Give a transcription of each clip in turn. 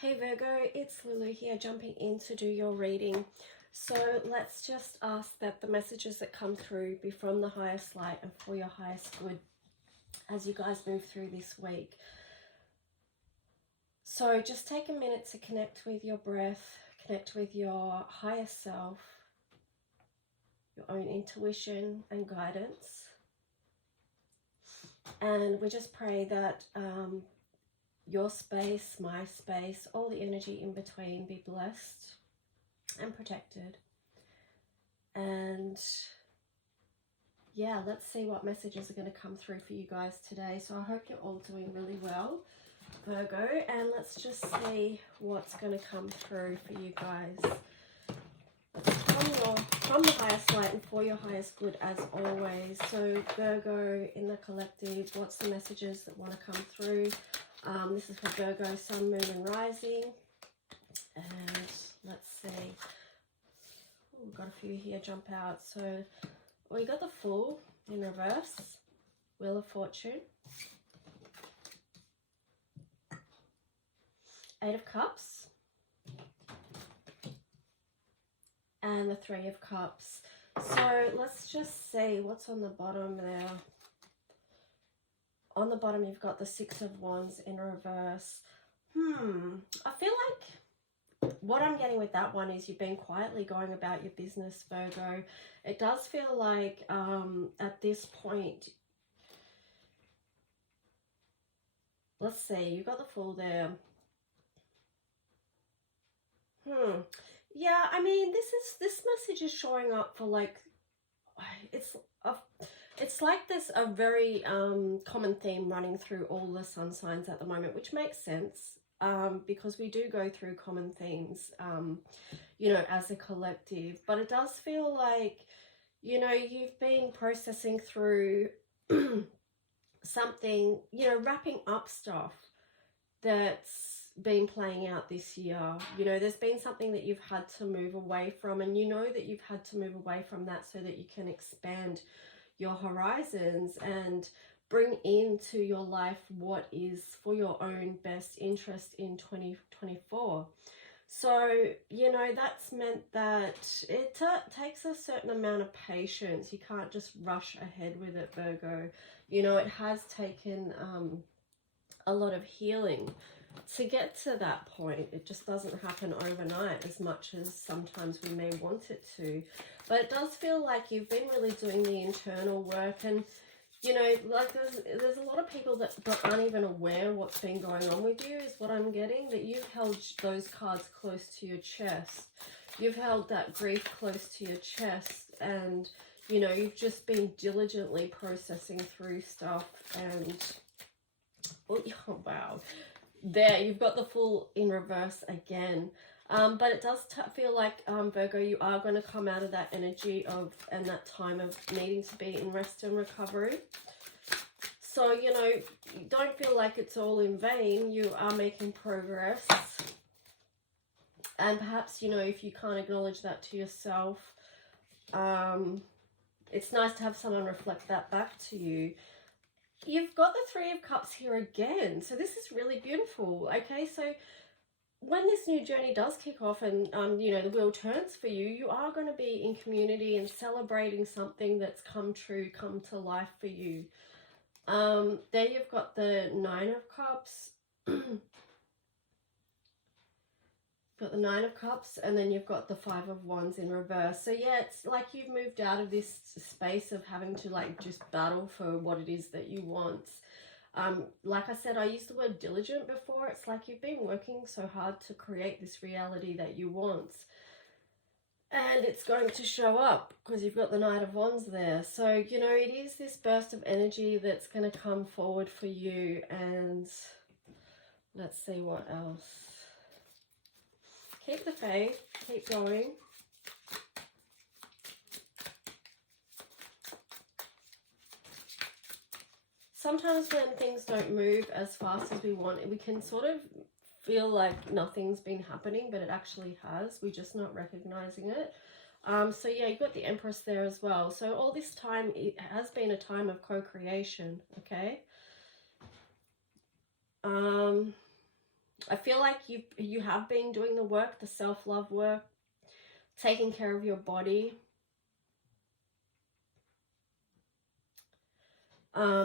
Hey Virgo, it's Lulu here, jumping in to do your reading. So let's just ask that the messages that come through be from the highest light and for your highest good as you guys move through this week. So just take a minute to connect with your breath, connect with your higher self, your own intuition and guidance. And we just pray that your space, my space, all the energy in between be blessed and protected. And yeah, let's see what messages are going to come through for you guys today. So I hope you're all doing really well, Virgo, and let's just see what's going to come through for you guys. From the highest light and for your highest good as always. So Virgo in the collective, what's the messages that want to come through? This is for Virgo, Sun, Moon and Rising. And let's see. Ooh, we've got a few here jump out. So we got the Fool in reverse, Wheel of Fortune, Eight of Cups, and the Three of Cups. So let's just see what's on the bottom there. On the bottom, you've got the Six of Wands in reverse. I feel like what I'm getting with that one is you've been quietly going about your business, Virgo. It does feel like at this point, let's see, you've got the Fool there. Yeah, I mean, this message is showing up for like, it's like there's a very common theme running through all the sun signs at the moment, which makes sense because we do go through common themes, you know, as a collective. But it does feel like, you know, you've been processing through something, you know, wrapping up stuff that's been playing out this year. You know, there's been something that you've had to move away from, and you know that you've had to move away from that so that you can expand your horizons and bring into your life what is for your own best interest in 2024. So, you know, that's meant that it takes a certain amount of patience. You can't just rush ahead with it, Virgo. You know, it has taken a lot of healing to get to that point. It just doesn't happen overnight as much as sometimes we may want it to. But it does feel like you've been really doing the internal work, and you know, like there's a lot of people that aren't even aware what's been going on with you, is what I'm getting, that you've held those cards close to your chest. You've held that grief close to your chest, and you know, you've just been diligently processing through stuff. And oh wow, there you've got the Fool in reverse again. But it does feel like, Virgo, you are going to come out of that energy of and that time of needing to be in rest and recovery. So, you know, don't feel like it's all in vain. You are making progress. And perhaps, you know, if you can't acknowledge that to yourself, it's nice to have someone reflect that back to you. You've got the Three of Cups here again. So this is really beautiful. Okay, so when this new journey does kick off and, you know, the wheel turns for you, you are going to be in community and celebrating something that's come true, come to life for you. There you've got the Nine of Cups. Got the Nine of Cups, and then you've got the Five of Wands in reverse. So yeah, it's like you've moved out of this space of having to like just battle for what it is that you want. Like I said, I used the word diligent before. It's like you've been working so hard to create this reality that you want, and it's going to show up because you've got the Knight of Wands there. So, you know, it is this burst of energy that's going to come forward for you. And let's see what else. Keep the faith, keep going. Sometimes when things don't move as fast as we want, we can sort of feel like nothing's been happening, but it actually has. We're just not recognizing it. So yeah, you've got the Empress there as well. So all this time, it has been a time of co-creation, okay? I feel like you have been doing the work, the self-love work, taking care of your body.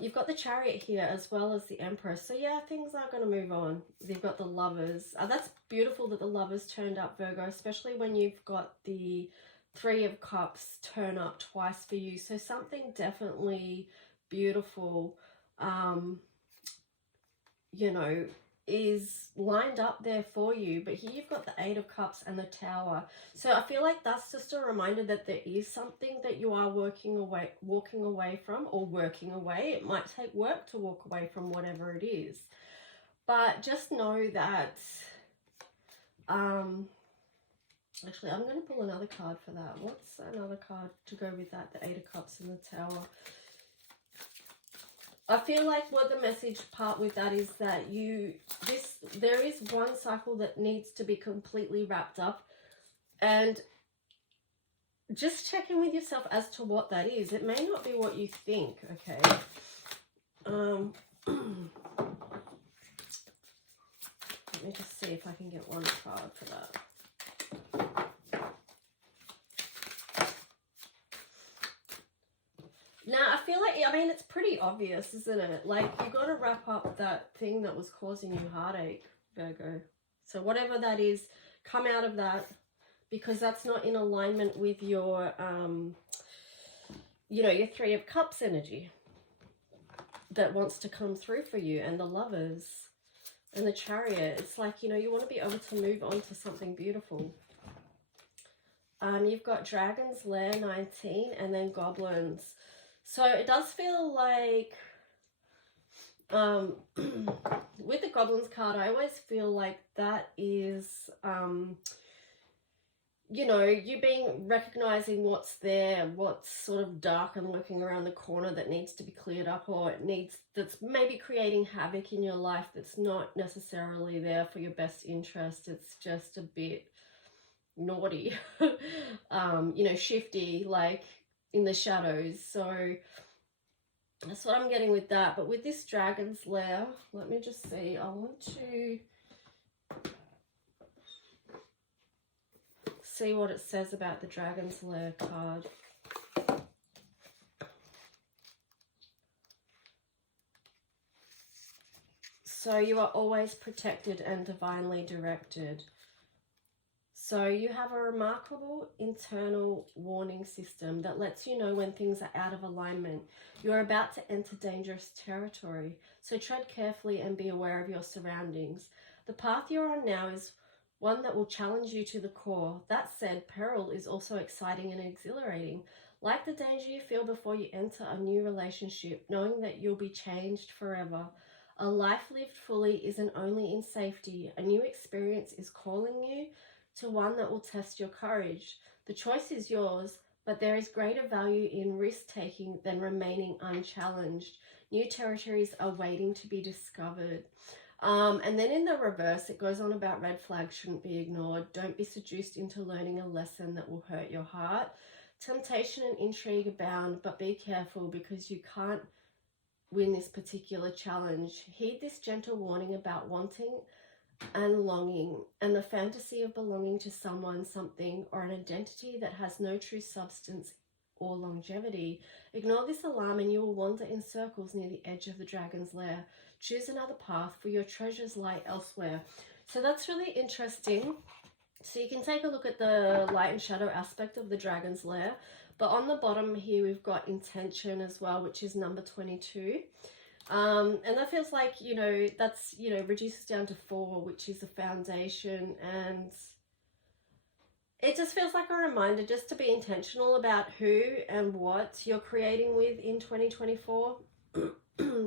You've got the Chariot here as well as the Empress. So yeah, things are going to move on. You've got the Lovers. That's beautiful that the Lovers turned up, Virgo, especially when you've got the Three of Cups turn up twice for you. So something definitely beautiful, you know, is lined up there for you. But here you've got the Eight of Cups and the Tower. So I feel like that's just a reminder that there is something that you are walking away from, or working away. It might take work to walk away from whatever it is, but just know that actually I'm going to pull another card for that. What's another card to go with that? The Eight of Cups and the Tower. I feel like what the message part with that is that there is one cycle that needs to be completely wrapped up, and just check in with yourself as to what that is. It may not be what you think, okay? Let me just see if I can get one card for that. Now, I feel like, I mean, it's pretty obvious, isn't it? Like, you got to wrap up that thing that was causing you heartache, Virgo. So whatever that is, come out of that, because that's not in alignment with your, you know, your Three of Cups energy that wants to come through for you, and the Lovers and the Chariot. It's like, you know, you want to be able to move on to something beautiful. You've got Dragon's Lair 19 and then Goblins. So it does feel like, with the Goblins card, I always feel like that is, you know, you recognizing what's there, what's sort of dark and lurking around the corner that needs to be cleared up, or that's maybe creating havoc in your life that's not necessarily there for your best interest. It's just a bit naughty, you know, shifty, like in the shadows. So that's what I'm getting with that. But with this Dragon's Lair, let me just see. I want to see what it says about the Dragon's Lair card. So you are always protected and divinely directed. So you have a remarkable internal warning system that lets you know when things are out of alignment. You're about to enter dangerous territory, so tread carefully and be aware of your surroundings. The path you're on now is one that will challenge you to the core. That said, peril is also exciting and exhilarating. Like the danger you feel before you enter a new relationship, knowing that you'll be changed forever. A life lived fully isn't only in safety. A new experience is calling you to one that will test your courage. The choice is yours, but there is greater value in risk-taking than remaining unchallenged. New territories are waiting to be discovered. And then in the reverse, it goes on about red flags shouldn't be ignored. Don't be seduced into learning a lesson that will hurt your heart. Temptation and intrigue abound, but be careful because you can't win this particular challenge. Heed this gentle warning about wanting and longing, and the fantasy of belonging to someone, something, or an identity that has no true substance or longevity. Ignore this alarm and you will wander in circles near the edge of the Dragon's Lair. Choose another path, for your treasures lie elsewhere. So that's really interesting. So you can take a look at the light and shadow aspect of the Dragon's Lair. But on the bottom here, we've got intention as well, which is number 22. And that feels like, you know, that's, you know, reduces down to 4, which is the foundation. And it just feels like a reminder just to be intentional about who and what you're creating with in 2024.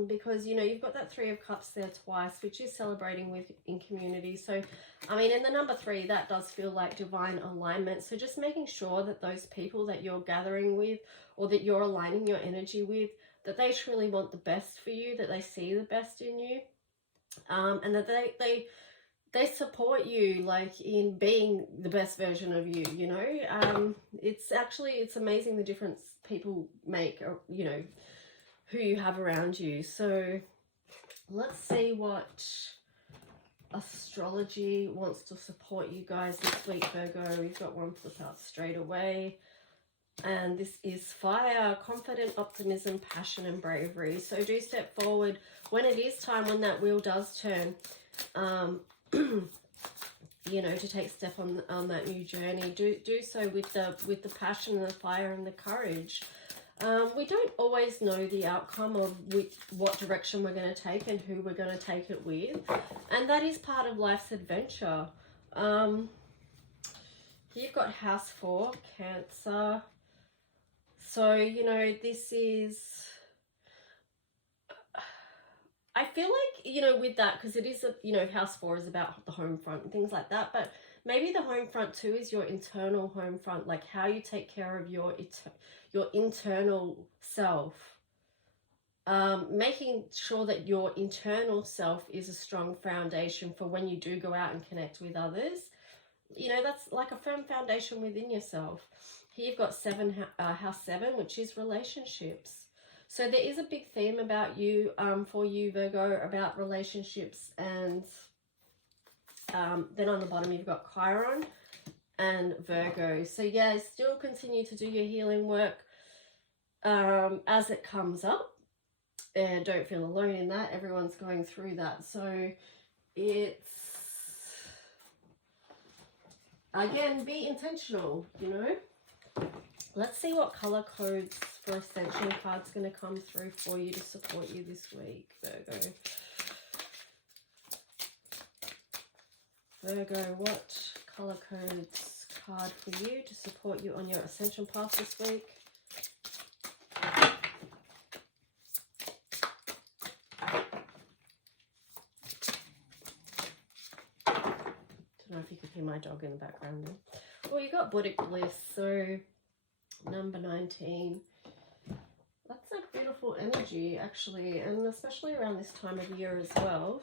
Because, you know, you've got that 3 of Cups there twice, which is celebrating with in community. So, I mean, in the number 3, that does feel like divine alignment. So just making sure that those people that you're gathering with, or that you're aligning your energy with, that they truly want the best for you, that they see the best in you, and that they support you, like, in being the best version of you, you know. It's amazing the difference people make, you know, who you have around you. So let's see what astrology wants to support you guys this week, Virgo. We've got one flip out straight away. And this is fire, confident optimism, passion and bravery. So do step forward when it is time, when that wheel does turn, you know, to take step on that new journey. Do so with the passion and the fire and the courage. We don't always know the outcome of what direction we're going to take and who we're going to take it with. And that is part of life's adventure. You've got house 4, Cancer. So, you know, this is... I feel like, you know, with that, because it is, you know, house 4 is about the home front and things like that. But maybe the home front too is your internal home front, like how you take care of your internal self. Making sure that your internal self is a strong foundation for when you do go out and connect with others. You know, that's like a firm foundation within yourself. Here you've got house 7, which is relationships. So there is a big theme about you, for you, Virgo, about relationships. And then on the bottom you've got Chiron and Virgo. So yeah, still continue to do your healing work as it comes up. And don't feel alone in that. Everyone's going through that. So it's, again, be intentional, you know. Let's see what color codes for Ascension cards going to come through for you to support you this week, Virgo. Virgo, what color codes card for you to support you on your Ascension path this week? Don't know if you can hear my dog in the background there. Well, you got Buddhic Bliss, so number 19. That's a beautiful energy, actually, and especially around this time of year as well.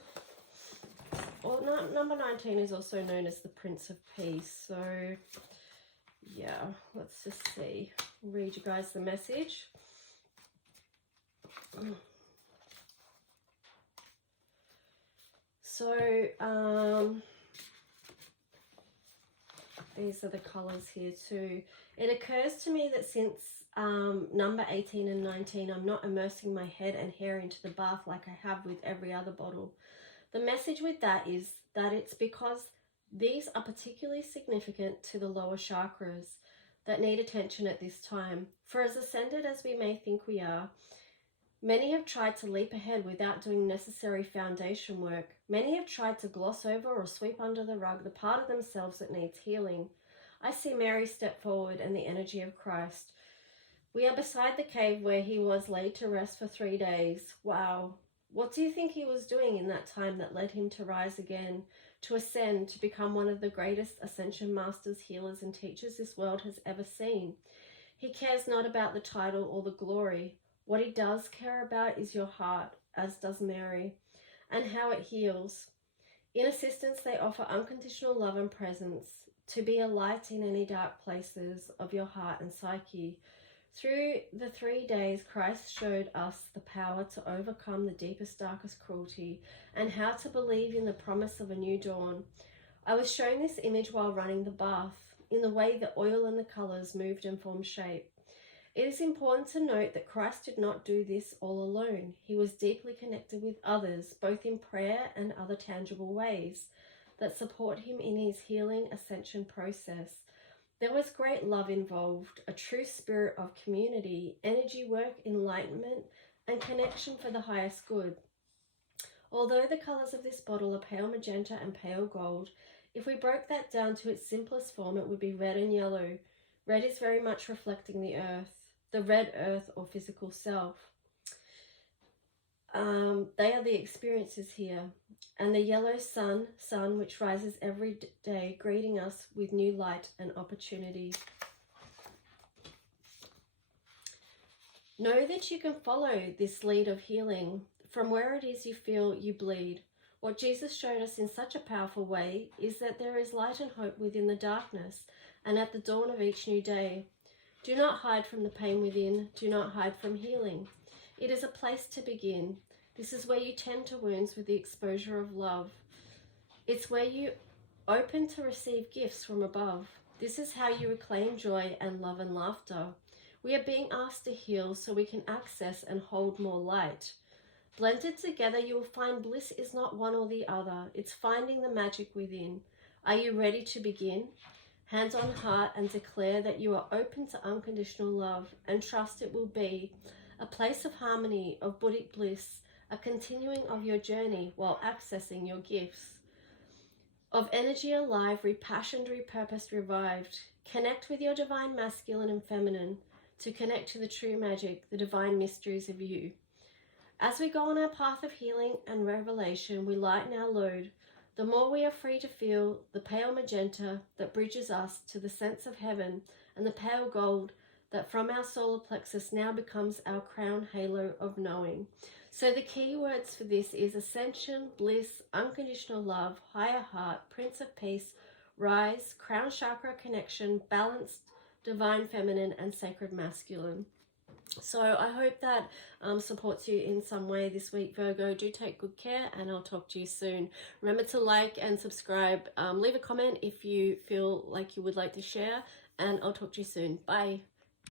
Well, number 19 is also known as the Prince of Peace, so yeah, let's just see. I'll read you guys the message. So, these are the colours here too. It occurs to me that since number 18 and 19, I'm not immersing my head and hair into the bath like I have with every other bottle. The message with that is that it's because these are particularly significant to the lower chakras that need attention at this time. For as ascended as we may think we are, many have tried to leap ahead without doing necessary foundation work. Many have tried to gloss over or sweep under the rug the part of themselves that needs healing. I see Mary step forward and the energy of Christ. We are beside the cave where he was laid to rest for 3 days. Wow. What do you think he was doing in that time that led him to rise again, to ascend, to become one of the greatest ascension masters, healers, and teachers this world has ever seen? He cares not about the title or the glory. What he does care about is your heart, as does Mary, and how it heals. In assistance, they offer unconditional love and presence, to be a light in any dark places of your heart and psyche. Through the 3 days, Christ showed us the power to overcome the deepest, darkest cruelty and how to believe in the promise of a new dawn. I was shown this image while running the bath, in the way the oil and the colours moved and formed shape. It is important to note that Christ did not do this all alone. He was deeply connected with others, both in prayer and other tangible ways that support him in his healing ascension process. There was great love involved, a true spirit of community, energy work, enlightenment, and connection for the highest good. Although the colours of this bottle are pale magenta and pale gold, if we broke that down to its simplest form, it would be red and yellow. Red is very much reflecting the earth, the red earth or physical self. They are the experiences here. And the yellow sun, which rises every day, greeting us with new light and opportunity. Know that you can follow this lead of healing from where it is you feel you bleed. What Jesus showed us in such a powerful way is that there is light and hope within the darkness and at the dawn of each new day. Do not hide from the pain within. Do not hide from healing. It is a place to begin. This is where you tend to wounds with the exposure of love. It's where you open to receive gifts from above. This is how you reclaim joy and love and laughter. We are being asked to heal so we can access and hold more light. Blended together, you will find bliss is not one or the other. It's finding the magic within. Are you ready to begin? Hands on heart, and declare that you are open to unconditional love and trust it will be a place of harmony, of Buddhic bliss, a continuing of your journey while accessing your gifts. Of energy alive, repassioned, repurposed, revived. Connect with your divine masculine and feminine to connect to the true magic, the divine mysteries of you. As we go on our path of healing and revelation, we lighten our load. The more we are free to feel the pale magenta that bridges us to the sense of heaven, and the pale gold that from our solar plexus now becomes our crown halo of knowing. So the key words for this is ascension, bliss, unconditional love, higher heart, Prince of Peace, rise, crown chakra connection, balanced, divine feminine, and sacred masculine. So I hope that supports you in some way this week, Virgo. Do take good care, and I'll talk to you soon. Remember to like and subscribe. Leave a comment if you feel like you would like to share, and I'll talk to you soon. Bye.